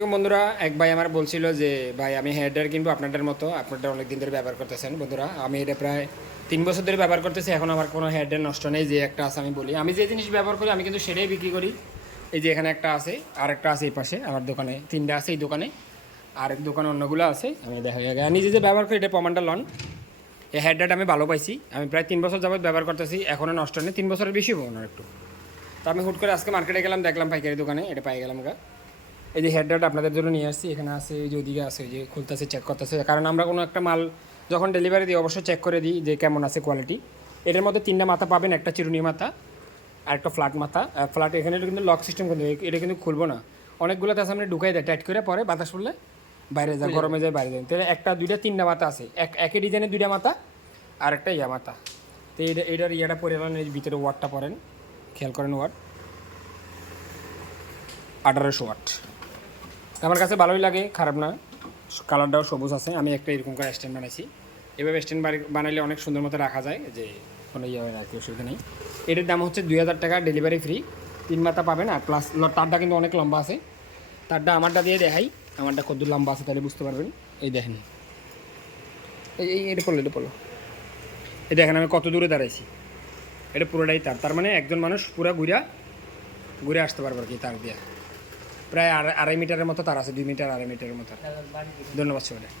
বন্ধুরা, এক ভাই আমার বলছিল যে ভাই আমি হেয়ার ড্রায়ার কিনবো আপনাদের মতো। আপনারা অনেক দিন ধরে ব্যবহার করতেছেন। বন্ধুরা, আমি এটা প্রায় 3 বছর ধরে ব্যবহার করতেছি। এখন আমার কোনো হেয়ার ড্রায়ার নষ্ট নেই। যে একটা আছে আমি বলি, আমি যে জিনিস ব্যবহার করি আমি কিন্তু সেটাই বিক্রি করি। এই যে এখানে একটা আছে, আর একটা আছে এই পাশে আমার দোকানে, 3টা আছে এই দোকানে, আর এক দোকানে অন্যগুলো আছে। আমি দেখা গেছে নিজে যে ব্যবহার করি এটা প্রমাণটা লন। এই হেয়ার ড্রায়ারটা আমি ভালো পাইছি। আমি প্রায় 3 বছর যাবত ব্যবহার করতেছি, এখনও নষ্ট নেই। 3 বছরের বেশি হবো না একটু। তো আমি হুট করে আজকে মার্কেটে গেলাম, দেখলাম পাইকারি দোকানে এটা পাই গেলাম গা। এই যে হেয়ার ড্রায়ারটা আপনাদের জন্য নিয়ে আসছি। এখানে আছে, এই যে ওদিকে আছে, ওই যে খুলতেছে, চেক করতেছে। কারণ আমরা কোনো একটা মাল যখন ডেলিভারি দিই অবশ্যই চেক করে দিই যে কেমন আছে কোয়ালিটি। এটার মধ্যে 3টা মাথা পাবেন, একটা চিরুনি মাথা আর একটা ফ্ল্যাট মাথা। ফ্ল্যাট এখানে কিন্তু লক সিস্টেম, কিন্তু এটা কিন্তু খুলবো না। অনেকগুলোতে আছে আমরা ঢুকাই দেয় টাইট করে, পরে বাতাস পড়লে বাইরে যায়, গরমে যায় বাইরে যায়। তাহলে একটা দুইটা 3টা মাথা আছে, একই ডিজাইনের 2টা মাথা আর একটা ইয়া মাথা। তো এটার ইয়াটা পরে এলেন, এই ভিতরে ওয়াটটা পড়েন, খেয়াল করেন ওয়াট 1800 ওয়াট। আমার কাছে ভালোই লাগে, খারাপ না। কালারটাও সবুজ আছে। আমি একটা এরকম করে স্ট্যান্ড বানাইছি। এভাবে স্ট্যান্ড বানাইলে অনেক সুন্দর মতো রাখা যায়, যে কোনো ইয়ে হয় আর কি, অসুবিধা নেই। এটার দাম হচ্ছে 2000 টাকা, ডেলিভারি ফ্রি। 3 মাথা পাবেন। আর প্লাস তারটা কিন্তু অনেক লম্বা আছে। তারটা আমারটা দিয়ে দেখাই, আমারটা কত লম্বা আছে তাহলে বুঝতে পারবেন। এই দেখেন, এই এটা পড়লো এই দেখেন আমি কত দূরে দাঁড়াইছি। এটা পুরোটাই তার মানে একজন মানুষ পুরো ঘুরে আসতে পারবে আর কি তার দিয়ে। প্রায় 2.5 মিটারের মতো তার আছে, 2 মিটার 2.5 মিটারের মতো। ধন্যবাদ সবাই।